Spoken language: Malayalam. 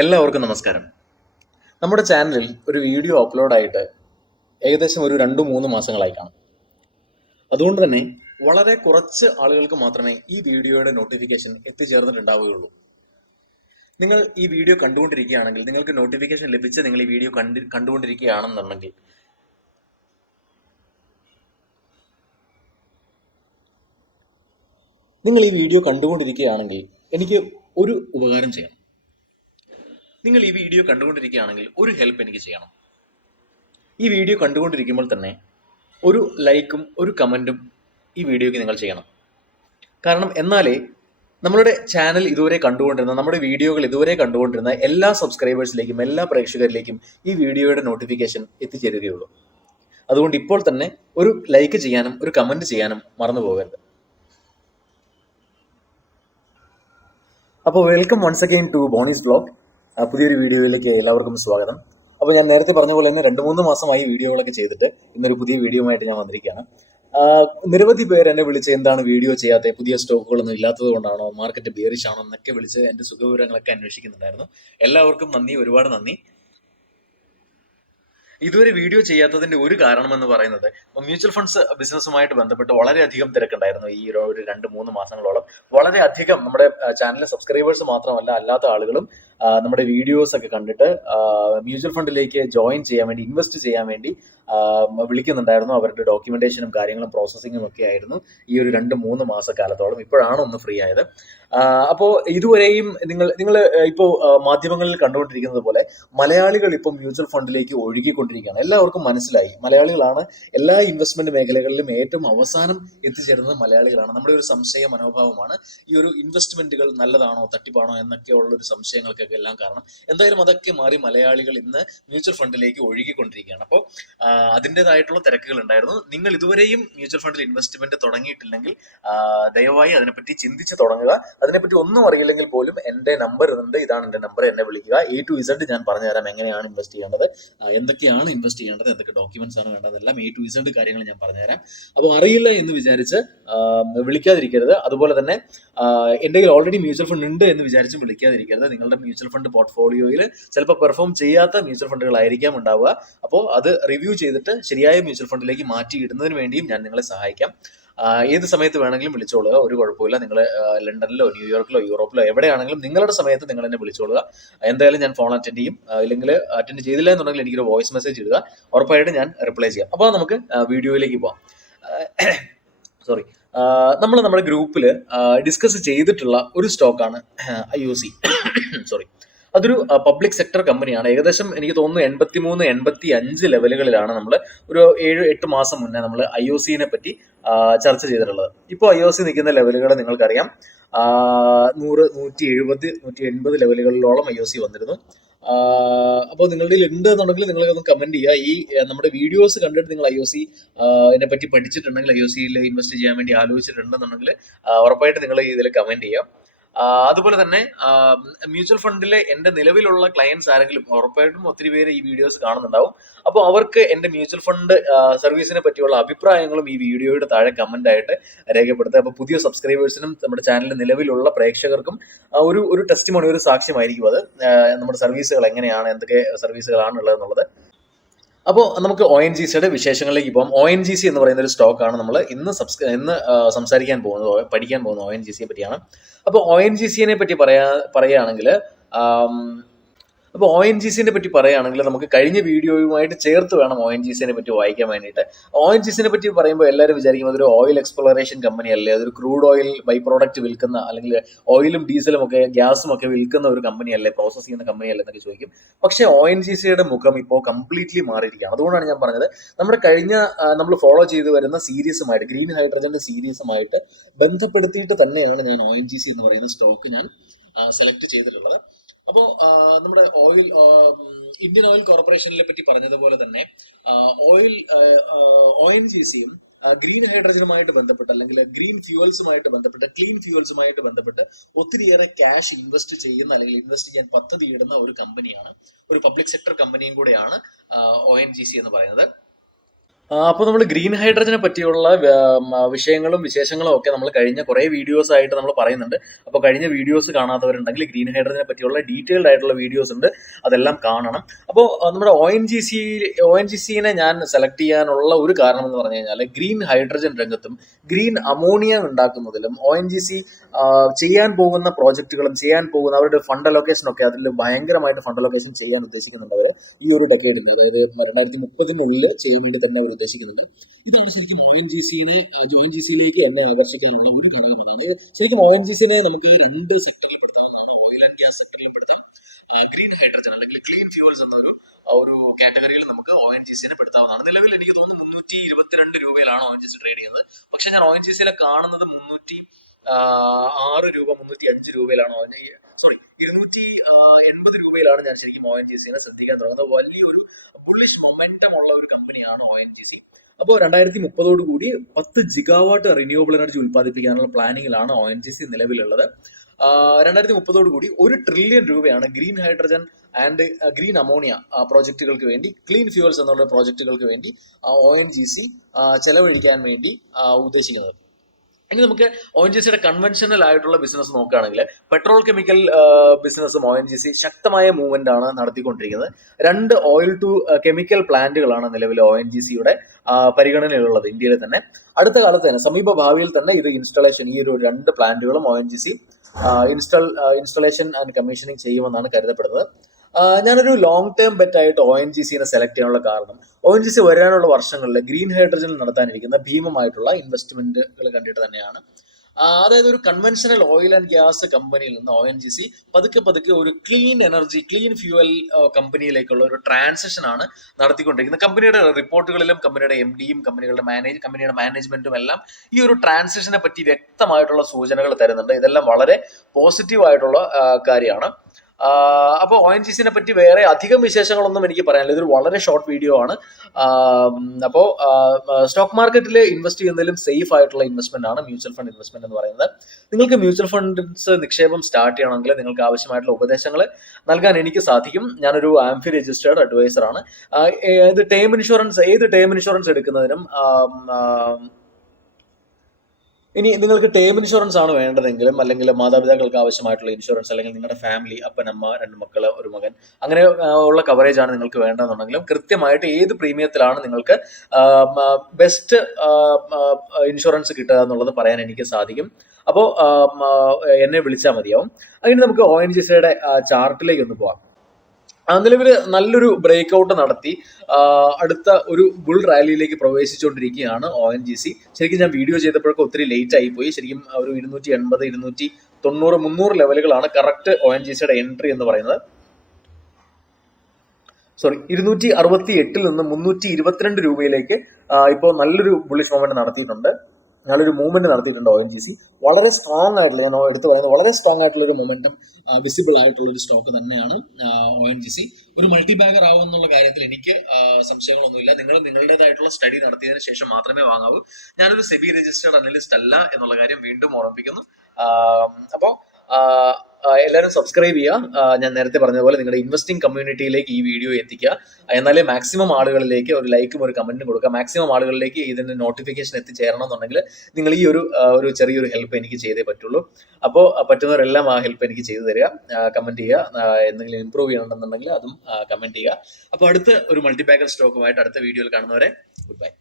എല്ലാവർക്കും നമസ്കാരം. നമ്മുടെ ചാനലിൽ ഒരു വീഡിയോ അപ്ലോഡായിട്ട് ഏകദേശം ഒരു 2-3 മാസങ്ങളായി കാണും. അതുകൊണ്ട് തന്നെ വളരെ കുറച്ച് ആളുകൾക്ക് മാത്രമേ ഈ വീഡിയോയുടെ നോട്ടിഫിക്കേഷൻ എത്തിച്ചേർന്നിട്ടുണ്ടാവുകയുള്ളൂ. നിങ്ങൾ ഈ വീഡിയോ കണ്ടുകൊണ്ടിരിക്കുകയാണെങ്കിൽ, നിങ്ങൾക്ക് നോട്ടിഫിക്കേഷൻ ലഭിച്ച് നിങ്ങൾ ഈ വീഡിയോ കണ്ടുകൊണ്ടിരിക്കുകയാണെന്നുണ്ടെങ്കിൽ എനിക്ക് ഒരു ഉപകാരം ചെയ്യണം. നിങ്ങൾ ഈ വീഡിയോ കണ്ടുകൊണ്ടിരിക്കുകയാണെങ്കിൽ ഒരു ഹെൽപ്പ് എനിക്ക് ചെയ്യണം. ഈ വീഡിയോ കണ്ടുകൊണ്ടിരിക്കുമ്പോൾ തന്നെ ഒരു ലൈക്കും ഒരു കമൻറ്റും ഈ വീഡിയോയ്ക്ക് നിങ്ങൾ ചെയ്യണം. കാരണം എന്നാലേ നമ്മുടെ ചാനൽ ഇതുവരെ കണ്ടുകൊണ്ടിരുന്ന, നമ്മുടെ വീഡിയോകൾ ഇതുവരെ കണ്ടുകൊണ്ടിരുന്ന എല്ലാ സബ്സ്ക്രൈബേഴ്സിലേക്കും, എല്ലാ പ്രേക്ഷകരിലേക്കും ഈ വീഡിയോയുടെ നോട്ടിഫിക്കേഷൻ എത്തിച്ചേരുകയുള്ളൂ. അതുകൊണ്ട് ഇപ്പോൾ തന്നെ ഒരു ലൈക്ക് ചെയ്യാനും ഒരു കമൻറ്റ് ചെയ്യാനും മറന്നു പോകരുത്. അപ്പോൾ welcome once again to Bonnie's vlog. പുതിയൊരു വീഡിയോയിലേക്ക് എല്ലാവർക്കും സ്വാഗതം. അപ്പോൾ ഞാൻ നേരത്തെ പറഞ്ഞ പോലെ തന്നെ 2-3 മാസമായി വീഡിയോകളൊക്കെ ചെയ്തിട്ട് ഇന്നൊരു പുതിയ വീഡിയോയുമായിട്ട് ഞാൻ വന്നിരിക്കുകയാണ്. നിരവധി പേര് എന്നെ വിളിച്ച് എന്താണ് വീഡിയോ ചെയ്യാത്തത്, പുതിയ സ്റ്റോക്കുകളൊന്നും ഇല്ലാത്തത് കൊണ്ടാണോ, മാർക്കറ്റ് ബിയറിഷ് ആണോ എന്നൊക്കെ വിളിച്ച് എൻ്റെ സുഖവിവരങ്ങളൊക്കെ അന്വേഷിക്കുന്നുണ്ടായിരുന്നു. എല്ലാവർക്കും നന്ദി, ഒരുപാട് നന്ദി. ഇതുവരെ വീഡിയോ ചെയ്യാത്തതിൻ്റെ ഒരു കാരണമെന്ന് പറയുന്നത് മ്യൂച്വൽ ഫണ്ട്സ് ബിസിനസ്സുമായിട്ട് ബന്ധപ്പെട്ട് വളരെയധികം തിരക്കുണ്ടായിരുന്നു. ഈ ഒരു 2-3 മാസങ്ങളോളം വളരെയധികം നമ്മുടെ ചാനലിലെ സബ്സ്ക്രൈബേഴ്സ് മാത്രമല്ല, അല്ലാത്ത ആളുകളും നമ്മുടെ വീഡിയോസ് ഒക്കെ കണ്ടിട്ട് മ്യൂച്വൽ ഫണ്ടിലേക്ക് ജോയിൻ ചെയ്യാൻ വേണ്ടി, ഇൻവെസ്റ്റ് ചെയ്യാൻ വേണ്ടി വിളിക്കുന്നുണ്ടായിരുന്നു. അവരുടെ ഡോക്യുമെന്റേഷനും കാര്യങ്ങളും പ്രോസസ്സിങ്ങും ഒക്കെ ആയിരുന്നു ഈ ഒരു 2-3 മാസക്കാലത്തോളം. ഇപ്പോഴാണ് ഒന്ന് ഫ്രീ ആയത്. അപ്പോൾ ഇതുവരെയും നിങ്ങൾ ഇപ്പോൾ മാധ്യമങ്ങളിൽ കണ്ടുകൊണ്ടിരിക്കുന്നത് പോലെ മലയാളികൾ ഇപ്പോൾ മ്യൂച്വൽ ഫണ്ടിലേക്ക് ഒഴുകിക്കൊണ്ടിരിക്കുകയാണ്. എല്ലാവർക്കും മനസ്സിലായി, മലയാളികളാണ് എല്ലാ ഇൻവെസ്റ്റ്മെന്റ് മേഖലകളിലും ഏറ്റവും അവസാനം എത്തിച്ചേരുന്നത് മലയാളികളാണ്. നമ്മുടെ ഒരു സംശയ മനോഭാവമാണ് ഈ ഒരു ഇൻവെസ്റ്റ്മെന്റുകൾ നല്ലതാണോ തട്ടിപ്പാണോ എന്നൊക്കെയുള്ളൊരു സംശയങ്ങൾക്കൊക്കെ എല്ലാം കാരണം. എന്തായാലും അതൊക്കെ മാറി മലയാളികൾ ഇന്ന് മ്യൂച്വൽ ഫണ്ടിലേക്ക് ഒഴുകിക്കൊണ്ടിരിക്കുകയാണ്. അപ്പോൾ അതിൻ്റെതായിട്ടുള്ള തിരക്കുകൾ ഉണ്ടായിരുന്നു. നിങ്ങൾ ഇതുവരെയും മ്യൂച്വൽ ഫണ്ടിൽ ഇൻവെസ്റ്റ്മെന്റ് തുടങ്ങിയിട്ടില്ലെങ്കിൽ ദയവായി അതിനെപ്പറ്റി ചിന്തിച്ച് തുടങ്ങുക. അതിനെപ്പറ്റി ഒന്നും അറിയില്ലെങ്കിൽ പോലും എൻ്റെ നമ്പർ ഉണ്ട്, ഇതാണ് എൻ്റെ നമ്പർ, എന്നെ വിളിക്കുക. A to Z ഞാൻ പറഞ്ഞുതരാം എങ്ങനെയാണ് ഇൻവെസ്റ്റ് ചെയ്യേണ്ടത്, എന്തൊക്കെയാണ് ഇൻവെസ്റ്റ് ചെയ്യേണ്ടത്, എന്തൊക്കെ ഡോക്യുമെന്റ്സ് ആണ് വേണ്ടതെല്ലാം A to Z കാര്യങ്ങൾ ഞാൻ പറഞ്ഞുതരാം. അപ്പോൾ അറിയില്ല എന്ന് വിചാരിച്ച് വിളിക്കാതിരിക്കരുത്. അതുപോലെ തന്നെ എൻ്റെ കയ്യിൽ ഓൾറെഡി മ്യൂച്വൽ ഫണ്ട് ഉണ്ട് എന്ന് വിചാരിച്ചും വിളിക്കാതിരിക്കരുത്. നിങ്ങളുടെ മ്യൂച്വൽ ഫണ്ട് പോർട്ട്ഫോളിയോയിൽ ചിലപ്പോൾ പെർഫോം ചെയ്യാത്ത മ്യൂച്വൽ ഫണ്ടുകളായിരിക്കാം ഉണ്ടാവുക. അപ്പോൾ അത് റിവ്യൂ ചെയ്തിട്ട് ശരിയായ മ്യൂച്വൽ ഫണ്ടിലേക്ക് മാറ്റിയിടുന്നതിന് വേണ്ടിയും ഞാൻ നിങ്ങളെ സഹായിക്കാം. ഏത് സമയത്ത് വേണമെങ്കിലും വിളിച്ചോളുക, ഒരു കുഴപ്പമില്ല. നിങ്ങൾ ലണ്ടനിലോ ന്യൂയോർക്കിലോ യൂറോപ്പിലോ എവിടെയാണെങ്കിലും നിങ്ങളുടെ സമയത്ത് നിങ്ങൾ എന്നെ വിളിച്ചോളുക. എന്തായാലും ഞാൻ ഫോൺ അറ്റൻഡ് ചെയ്യും. ഇല്ലെങ്കിൽ അറ്റൻഡ് ചെയ്തില്ല എന്നുണ്ടെങ്കിൽ എനിക്കൊരു വോയിസ് മെസ്സേജ് ഇടുക, ഉറപ്പായിട്ട് ഞാൻ റിപ്ലൈ ചെയ്യാം. അപ്പോൾ നമുക്ക് വീഡിയോയിലേക്ക് പോവാം. നമ്മൾ നമ്മുടെ ഗ്രൂപ്പിൽ ഡിസ്കസ് ചെയ്തിട്ടുള്ള ഒരു സ്റ്റോക്കാണ് IOC. അതൊരു പബ്ലിക് സെക്ടർ കമ്പനിയാണ്. ഏകദേശം എനിക്ക് തോന്നുന്നു 83-85 ലെവലുകളിലാണ് നമ്മൾ ഒരു 7-8 മാസം മുന്നേ നമ്മൾ IOCനെ പറ്റി ചർച്ച ചെയ്തിട്ടുള്ളത്. ഇപ്പോൾ IOC നിൽക്കുന്ന ലെവലുകൾ നിങ്ങൾക്കറിയാം. 100, 170, 180 ലെവലുകളിലോളം IOC വന്നിരുന്നു. അപ്പോൾ നിങ്ങളുടെ ഉണ്ട് എന്നുണ്ടെങ്കിൽ നിങ്ങളൊന്ന് കമന്റ് ചെയ്യുക. ഈ നമ്മുടെ വീഡിയോസ് കണ്ടിട്ട് നിങ്ങൾ IOC ഇതിനെ പറ്റി പഠിച്ചിട്ടുണ്ടെങ്കിൽ, IOCയിൽ ഇൻവെസ്റ്റ് ചെയ്യാൻ വേണ്ടി ആലോചിച്ചിട്ടുണ്ടെന്നുണ്ടെങ്കിൽ ഉറപ്പായിട്ട് നിങ്ങൾ ഇതിൽ കമന്റ് ചെയ്യാം. അതുപോലെ തന്നെ മ്യൂച്വൽ ഫണ്ടിലെ എൻ്റെ നിലവിലുള്ള ക്ലയൻസ് ആരെങ്കിലും, ഉറപ്പായിട്ടും ഒത്തിരി പേര് ഈ വീഡിയോസ് കാണുന്നുണ്ടാവും. അപ്പോൾ അവർക്ക് എൻ്റെ മ്യൂച്വൽ ഫണ്ട് സർവീസിനെ പറ്റിയുള്ള അഭിപ്രായങ്ങളും ഈ വീഡിയോയുടെ താഴെ കമന്റ് ആയിട്ട് രേഖപ്പെടുത്തുക. അപ്പോൾ പുതിയ സബ്സ്ക്രൈബേഴ്സിനും നമ്മുടെ ചാനലിൽ നിലവിലുള്ള പ്രേക്ഷകർക്കും ഒരു ടെസ്റ്റിമോണി, ഒരു സാക്ഷ്യമായിരിക്കും അത്. നമ്മുടെ സർവീസുകൾ എങ്ങനെയാണ്, എന്തൊക്കെ സർവീസുകളാണ് ഉള്ളതെന്നുള്ളത്. അപ്പോൾ നമുക്ക് ONGCയുടെ വിശേഷങ്ങളിലേക്ക് പോകാം. ONGC എന്ന് പറയുന്ന ഒരു സ്റ്റോക്കാണ് നമ്മൾ ഇന്ന് സംസാരിക്കാൻ പോകുന്നത്, പഠിക്കാൻ പോകുന്നത് ONGCയെ പറ്റിയാണ്. അപ്പോൾ ONGCനെ പറ്റി പറയുകയാണെങ്കിൽ ONGCനെ പറ്റി പറയുകയാണെങ്കിൽ നമുക്ക് കഴിഞ്ഞ വീഡിയോയുമായിട്ട് ചേർത്ത് വേണം ONGCനെ പറ്റി വായിക്കാൻ വേണ്ടിയിട്ട്. ONGCനെ പറ്റി പറയുമ്പോൾ എല്ലാവരും വിചാരിക്കും അതൊരു ഓയിൽ എക്സ്പ്ലോറേഷൻ കമ്പനി അല്ലേ, അതൊരു ക്രൂഡ് ഓയിൽ ബൈ പ്രോഡക്റ്റ് വിൽക്കുന്ന, അല്ലെങ്കിൽ ഓയിലും ഡീസലും ഒക്കെ ഗ്യാസും ഒക്കെ വിൽക്കുന്ന ഒരു കമ്പനി അല്ലേ, പ്രോസസ് ചെയ്യുന്ന കമ്പനി അല്ലേ എന്നൊക്കെ ചോദിക്കും. പക്ഷേ ONGCയുടെ മുഖം ഇപ്പോൾ കംപ്ലീറ്റ്ലി മാറിയിരിക്കുകയാണ്. അതുകൊണ്ടാണ് ഞാൻ പറഞ്ഞത്, നമ്മുടെ കഴിഞ്ഞ നമ്മൾ ഫോളോ ചെയ്ത് വരുന്ന സീരീസുമായിട്ട്, ഗ്രീൻ ഹൈഡ്രജന്റെ സീരീസുമായിട്ട് ബന്ധപ്പെടുത്തിയിട്ട് തന്നെയാണ് ഞാൻ ONGC എന്ന് പറയുന്ന സ്റ്റോക്ക് ഞാൻ സെലക്ട് ചെയ്തിട്ടുള്ളത്. അപ്പോൾ നമ്മുടെ ഇന്ത്യൻ ഓയിൽ കോർപ്പറേഷനെ പറ്റി പറഞ്ഞതുപോലെ തന്നെ ONGCയും ഗ്രീൻ ഹൈഡ്രജനുമായിട്ട് ബന്ധപ്പെട്ട്, അല്ലെങ്കിൽ ഗ്രീൻ ഫ്യൂവൽസുമായിട്ട് ബന്ധപ്പെട്ട്, ക്ലീൻ ഫ്യൂവൽസുമായിട്ട് ബന്ധപ്പെട്ട് ഒത്തിരിയേറെ ക്യാഷ് ഇൻവെസ്റ്റ് ചെയ്യുന്ന, അല്ലെങ്കിൽ ഇൻവെസ്റ്റ് ചെയ്യാൻ പദ്ധതിയിടുന്ന ഒരു കമ്പനിയാണ്, ഒരു പബ്ലിക് സെക്ടർ കമ്പനിയും കൂടെയാണ് ONGC എന്ന് പറയുന്നത്. അപ്പോൾ നമ്മൾ ഗ്രീൻ ഹൈഡ്രജനെ പറ്റിയുള്ള വിഷയങ്ങളും വിശേഷങ്ങളും ഒക്കെ നമ്മൾ കഴിഞ്ഞ കുറേ വീഡിയോസ് ആയിട്ട് നമ്മൾ പറയുന്നുണ്ട്. അപ്പോൾ കഴിഞ്ഞ വീഡിയോസ് കാണാത്തവരുണ്ടെങ്കിൽ ഗ്രീൻ ഹൈഡ്രജനെ പറ്റിയുള്ള ഡീറ്റെയിൽഡ് ആയിട്ടുള്ള വീഡിയോസ് ഉണ്ട്, അതെല്ലാം കാണണം. അപ്പോൾ നമ്മുടെ ONGCനെ ഞാൻ സെലക്ട് ചെയ്യാനുള്ള ഒരു കാരണം എന്ന് പറഞ്ഞു കഴിഞ്ഞാൽ ഗ്രീൻ ഹൈഡ്രജൻ രംഗത്തും ഗ്രീൻ അമോണിയ ഉണ്ടാക്കുന്നതിലും ONGC ചെയ്യാൻ പോകുന്ന പ്രോജക്റ്റുകളും ചെയ്യാൻ പോകുന്ന അവരുടെ ഫണ്ട് അലോക്കേഷനൊക്കെ അതിൽ ഭയങ്കരമായിട്ട് ഫണ്ട് അലോക്കേഷൻ ചെയ്യാൻ ഉദ്ദേശിക്കുന്നുണ്ട് അവർ ഈ ഒരു ഡെക്കേഡിൻ്റെ, അതായത് 2030 ചെയ്യാൻ വേണ്ടി തന്നെ അവർ ഉദ്ദേശിക്കുന്നുണ്ട്. ഇതാണ് ശരിക്കും ONGCയിലേക്ക് എന്നെ ആകർഷിക്കാനുള്ള ഒരു ഘടകം. അതാണ് ശരിക്കും ONGCനെ നമുക്ക് 2 സെക്ടറിൽ പെടുത്താവുന്നതാണ്. ഓയിൽ ആൻഡ് ഗ്യാസ് സെക്ടറിലും പെടുത്താം, ഗ്രീൻ ഹൈഡ്രജൻ അല്ലെങ്കിൽ ക്ലീൻ ഫ്യൂവൽസ് എന്ന ഒരു കാറ്റഗറിയിൽ നമുക്ക് ONGCനെ പെടുത്താവുന്നതാണ്. നിലവിൽ എനിക്ക് തോന്നുന്നു 322 രൂപയിലാണ് ONGC ട്രേഡ് ചെയ്യുന്നത്. പക്ഷെ ഞാൻ ONGCയിൽ കാണുന്നത് 306 രൂപ 305 രൂപയിലാണ് 280 രൂപയിലാണ് ഞാൻ ശരിക്കും ONGCനെ ശ്രദ്ധിക്കാൻ തുടങ്ങുന്നത്. വലിയൊരു ബുള്ളിഷ് മൊമെന്റം ഉള്ള ഒരു കമ്പനിയാണ് ONGC. അപ്പോൾ 2030 കൂടി 10 ജിഗാവാട്ട് റിന്യൂവബിൾ എനർജി ഉൽപ്പാദിപ്പിക്കാനുള്ള പ്ലാനിങ്ങിലാണ് ONGC നിലവിലുള്ളത്. 2030 കൂടി 1 ട്രില്യൺ രൂപയാണ് green hydrogen and green ammonia പ്രോജക്റ്റുകൾക്ക് വേണ്ടി, ക്ലീൻ ഫ്യൂവൽസ് എന്നുള്ള പ്രോജക്റ്റുകൾക്ക് വേണ്ടി ONGC ചെലവഴിക്കാൻ വേണ്ടി ഉദ്ദേശിക്കുന്നത്. ഇനി നമുക്ക് ONGCയുടെ കൺവെൻഷനൽ ആയിട്ടുള്ള ബിസിനസ് നോക്കുകയാണെങ്കിൽ പെട്രോൾ കെമിക്കൽ ബിസിനസ്സും ONGC ശക്തമായ മൂവ്മെന്റ് ആണ് നടത്തിക്കൊണ്ടിരിക്കുന്നത്. 2 ഓയിൽ ടു കെമിക്കൽ പ്ലാന്റുകളാണ് നിലവിൽ ONGCയുടെ പരിഗണനയിലുള്ളത് ഇന്ത്യയിൽ തന്നെ. അടുത്ത കാലത്ത് തന്നെ സമീപ ഭാവിയിൽ തന്നെ ഇത് ഇൻസ്റ്റലേഷൻ, ഈ ഒരു 2 പ്ലാന്റുകളും ONGC ഇൻസ്റ്റലേഷൻ ആൻഡ് കമ്മീഷനിങ് ചെയ്യുമെന്നാണ് കരുതപ്പെടുന്നത്. ഞാനൊരു ലോങ് ടേം ബെറ്റ് ആയിട്ട് ONGCനെ സെലക്ട് ചെയ്യാനുള്ള കാരണം ONGC വരാനുള്ള വർഷങ്ങളിൽ ഗ്രീൻ ഹൈഡ്രജനിൽ നടത്താനിരിക്കുന്ന ഭീമമായിട്ടുള്ള ഇൻവെസ്റ്റ്മെന്റുകൾ കണ്ടിട്ട് തന്നെയാണ്. അതായത് ഒരു കൺവെൻഷനൽ ഓയിൽ ആൻഡ് ഗ്യാസ് കമ്പനിയിൽ നിന്ന് ONGC പതുക്കെ ഒരു ക്ലീൻ എനർജി, ക്ലീൻ ഫ്യൂവൽ കമ്പനിയിലേക്കുള്ള ഒരു ട്രാൻസിഷൻ ആണ് നടത്തിക്കൊണ്ടിരിക്കുന്നത്. കമ്പനിയുടെ റിപ്പോർട്ടുകളിലും കമ്പനിയുടെ MDയും കമ്പനിയുടെ മാനേജ്മെന്റും എല്ലാം ഈ ഒരു ട്രാൻസിഷനെ പറ്റി വ്യക്തമായിട്ടുള്ള സൂചനകൾ തരുന്നുണ്ട്. ഇതെല്ലാം വളരെ പോസിറ്റീവ് ആയിട്ടുള്ള കാര്യമാണ്. അപ്പോൾ ONGCനെ പറ്റി വേറെ അധികം വിശേഷങ്ങളൊന്നും എനിക്ക് പറയാനില്ല. ഇതൊരു വളരെ ഷോർട്ട് വീഡിയോ ആണ്. അപ്പോൾ സ്റ്റോക്ക് മാർക്കറ്റിൽ ഇൻവെസ്റ്റ് ചെയ്യുന്നതിലും സേഫ് ആയിട്ടുള്ള ഇൻവെസ്റ്റ്മെന്റ് ആണ് മ്യൂച്വൽ ഫണ്ട് ഇൻവെസ്റ്റ്മെന്റ് എന്ന് പറയുന്നത്. നിങ്ങൾക്ക് മ്യൂച്വൽ ഫണ്ട്സ് നിക്ഷേപം സ്റ്റാർട്ട് ചെയ്യണമെങ്കിൽ നിങ്ങൾക്ക് ആവശ്യമായിട്ടുള്ള ഉപദേശങ്ങൾ നൽകാൻ എനിക്ക് സാധിക്കും. ഞാനൊരു AMFI രജിസ്റ്റേർഡ് അഡ്വൈസർ ആണ്. ഏത് ടേം ഇൻഷുറൻസ് എടുക്കുന്നതിനും ഇനി നിങ്ങൾക്ക് ടേം ഇൻഷുറൻസ് ആണ് വേണ്ടതെങ്കിലും, അല്ലെങ്കിൽ മാതാപിതാക്കൾക്ക് ആവശ്യമായിട്ടുള്ള ഇൻഷുറൻസ്, അല്ലെങ്കിൽ നിങ്ങളുടെ ഫാമിലി, അപ്പൻ, അമ്മ, 2 മക്കൾ, 1 മകൻ, അങ്ങനെ ഉള്ള കവറേജ് ആണ് നിങ്ങൾക്ക് വേണ്ടതെന്നുണ്ടെങ്കിലും കൃത്യമായിട്ട് ഏത് പ്രീമിയത്തിലാണ് നിങ്ങൾക്ക് ബെസ്റ്റ് ഇൻഷുറൻസ് കിട്ടുക എന്നുള്ളത് പറയാൻ എനിക്ക് സാധിക്കും. അപ്പോൾ എന്നെ വിളിച്ചാൽ മതിയാവും. അതിന് നമുക്ക് ONGCയുടെ ചാർട്ടിലേക്ക് ഒന്ന് പോവാം. നിലവിൽ നല്ലൊരു ബ്രേക്ക് ഔട്ട് നടത്തി അടുത്ത ഒരു ബുൾ റാലിയിലേക്ക് പ്രവേശിച്ചുകൊണ്ടിരിക്കുകയാണ് ONGC. ശരിക്കും ഞാൻ വീഡിയോ ചെയ്തപ്പോഴൊക്കെ ഒത്തിരി ലേറ്റ് ആയിപ്പോയി. ശരിക്കും ഒരു 280, 290, 300 ലെവലുകളാണ് കറക്റ്റ് ONGCയുടെ എൻട്രി എന്ന് പറയുന്നത്. 268 നിന്ന് 322 രൂപയിലേക്ക് ഇപ്പോൾ നല്ലൊരു ബുള്ളിഷ് മൊമെന്റ് നടത്തിയിട്ടുണ്ട്. ONGC വളരെ സ്ട്രോങ് ആയിട്ടുള്ള, ഞാൻ എടുത്തു പറയുന്നത് വളരെ സ്ട്രോങ് ആയിട്ടുള്ള ഒരു മൊമെന്റം വിസിബിൾ ആയിട്ടുള്ള ഒരു സ്റ്റോക്ക് തന്നെയാണ് ONGC. ഒരു മൾട്ടി ബാഗർ ആവും എന്നുള്ള കാര്യത്തിൽ എനിക്ക് സംശയങ്ങളൊന്നുമില്ല. നിങ്ങൾ നിങ്ങളുടേതായിട്ടുള്ള സ്റ്റഡി നടത്തിയതിനു ശേഷം മാത്രമേ വാങ്ങാവൂ. ഞാനൊരു സെബി രജിസ്റ്റേർഡ് അനലിസ്റ്റ് അല്ല എന്നുള്ള കാര്യം വീണ്ടും ഓർമ്മിപ്പിക്കുന്നു. അപ്പോൾ എല്ലാവരും സബ്സ്ക്രൈബ് ചെയ്യുക. ഞാൻ നേരത്തെ പറഞ്ഞതുപോലെ നിങ്ങളുടെ ഇൻവെസ്റ്റിംഗ് കമ്മ്യൂണിറ്റിയിലേക്ക് ഈ വീഡിയോ എത്തിക്കുക. എന്നാലേ മാക്സിമം ആളുകളിലേക്ക് ഒരു ലൈക്കും ഒരു കമന്റും കൊടുക്കുക. മാക്സിമം ആളുകളിലേക്ക് ഇതിന്റെ നോട്ടിഫിക്കേഷൻ എത്തിച്ചേരണം എന്നുണ്ടെങ്കിൽ നിങ്ങൾ ഈ ഒരു ചെറിയൊരു ഹെൽപ്പ് എനിക്ക് ചെയ്തേ പറ്റുള്ളൂ. അപ്പോൾ പറ്റുന്നവരെല്ലാം ആ ഹെൽപ്പ് എനിക്ക് ചെയ്തു തരിക. കമന്റ് ചെയ്യുക. എന്തെങ്കിലും ഇംപ്രൂവ് ചെയ്യണമെന്നുണ്ടെങ്കിൽ അതും കമന്റ് ചെയ്യുക. അപ്പോൾ അടുത്ത ഒരു മൾട്ടി ബാഗർ സ്റ്റോക്കുമായിട്ട് അടുത്ത വീഡിയോയിൽ കാണുന്നവരെ ഗുഡ് ബൈ.